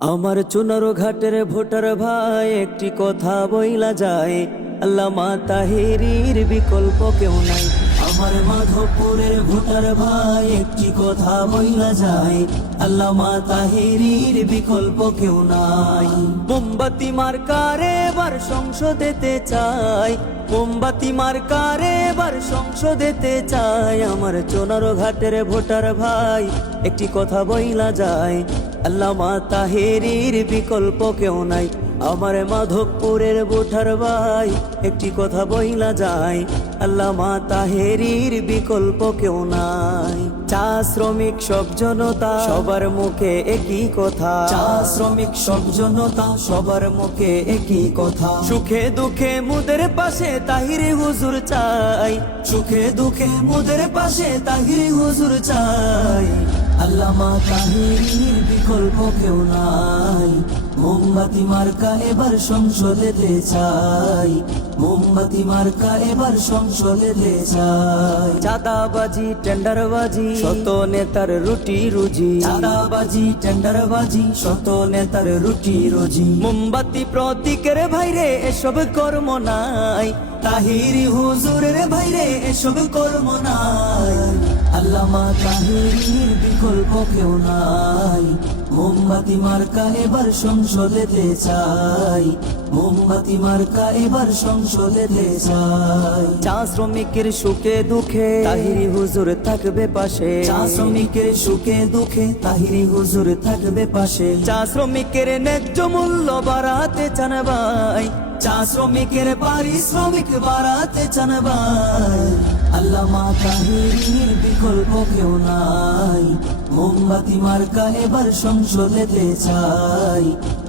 আমার চুনারো ঘাটের ভোটার ভাই একটি কথা বইলা যায়, আল্লামা তাহেরীর বিকল্প কেউ নাই। আমার মাধবপুরের ভোটার ভাই একটি কথা বইলা যায়, আল্লামা তাহেরীর বিকল্প কেউ নাই। মোমবাতি মার্কারে এবার সংসদেতে চাই, মোমবাতি মার্কারে এবার সংসদেতে চাই। আমার চুনারো ঘাটের ভোটার ভাই একটি কথা বইলা যায়, আল্লামা তাহেরীর বিকল্প কেউ নাই। আমার মাধবপুরের ভোটার ভাই একটি কথা বইলা যায়, আল্লামা তাহেরীর বিকল্প কেউ নাই। চা শ্রমিক সব জনতা সবার মুখে একই কথা, চা শ্রমিক সব জনতা সবার মুখে একই কথা। সুখে দুঃখে মুদের পাশে তাহিরি হুজুর চাই, সুখে দুঃখে মুদের পাশে তাহিরি হুজুর চাই। আল্লামা তাহেরীর বিকল্প কেউ নাই। মোমবাতি মার্কা এবার সংসদেতে চাই, মোমবাতি মার্কা এবার সংসদেতে চাই। চাঁদাবাজি টেন্ডারবাজি শত নেতার রুটি রুজি, চাঁদাবাজি টেন্ডারবাজি শত নেতার রুটি রুজি। মোমবাতি প্রতীকের ভাইরে এসব কর্ম নাই, তাহিরি হুজুরের ভাইরে এসব কর্ম নাই। আল্লামা তাহেরীর বিকল্প কেউ নাই। মোমবাতি মার্কা এবার সংসদেতে চাই, মোমবাতি মার্কা এবার সংসদেতে চাই। চা শ্রমিকের সুখে দুঃখে তাহিরি হুজুর থাকবে পাশে, চা শ্রমিকের সুখে দুঃখে তাহিরি হুজুর থাকবে পাশে। চা শ্রমিকের ন্যায্য মূল্য বাড়াতে চান ভাই, চা শ্রমিকের পারিশ্রমিক বাড়াতে চান ভাই। আল্লামা তাহেরীর বিকল্প কেউ নাই। মোমবাতি মার্কা এবার সংসদেতে চাই,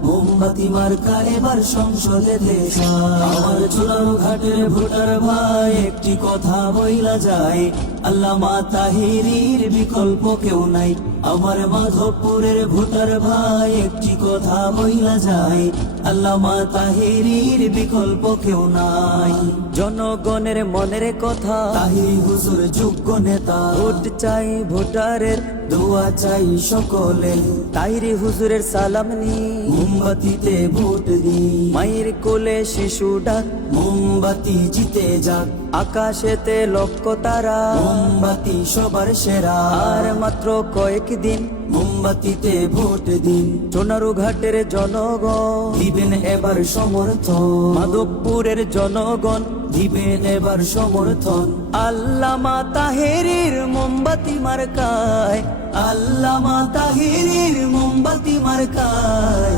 মোমবাতি মার্কা এবার সংসদেতে চাই। আমার চুনারো ঘাটের ভোটার ভাই একটি কথা বইলা যায়, আল্লামা তাহেরীর বিকল্প কেউ নাই। আমার মাধবপুরের ভোটার ভাই একটি কথা বইলা যায়, আল্লামা তাহেরীর বিকল্প কেউ নাই। জনগণের মনের কথা তাহিরি হুজুর যোগ্য নেতা, ভোট চাই ভোটারের দোয়া চাই সকলে। তাহিরি হুজুরের সালাম নি মোমবাতিতে ভোট দি, মায়ের কোলে শিশু ডাক মোমবাতি জিতে যাক। আকাশেতে লক্ষ্য তারা মোমবাতি সবার সেরা, আর মাত্র কয়েকদিন মোমবাতিতে ভোট দিন। চুনারো ঘাটের জনগণ দিবেন এবার সমর্থন, মাধবপুরের জনগণ দিবেন এবার সমর্থন। আল্লামা তাহেরীর মোমবাতি মার্কায়, আল্লামা তাহেরীর মোমবাতি মার্কায়।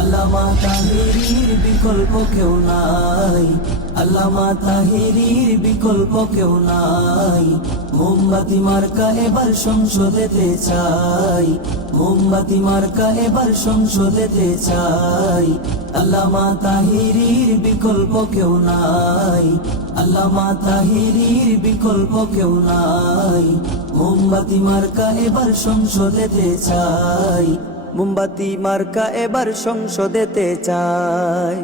আল্লামা তাহেরীর বিকল্প কেউ নাই, আল্লামা তাহেরীর বিকল্প কেউ নাই। মোমবাতি মার্কা এবার সংসদেতে চাই, মোমবাতি মার্কা এবার সংসদেতে চাই। আল্লামা তাহেরীর বিকল্প কেউ নাই, আল্লামা তাহেরীর বিকল্প কেউ নাই। মোমবাতি মার্কা এবার সংসদেতে চাই, মোমবাতি মার্কা এবার সংসদেতে চাই।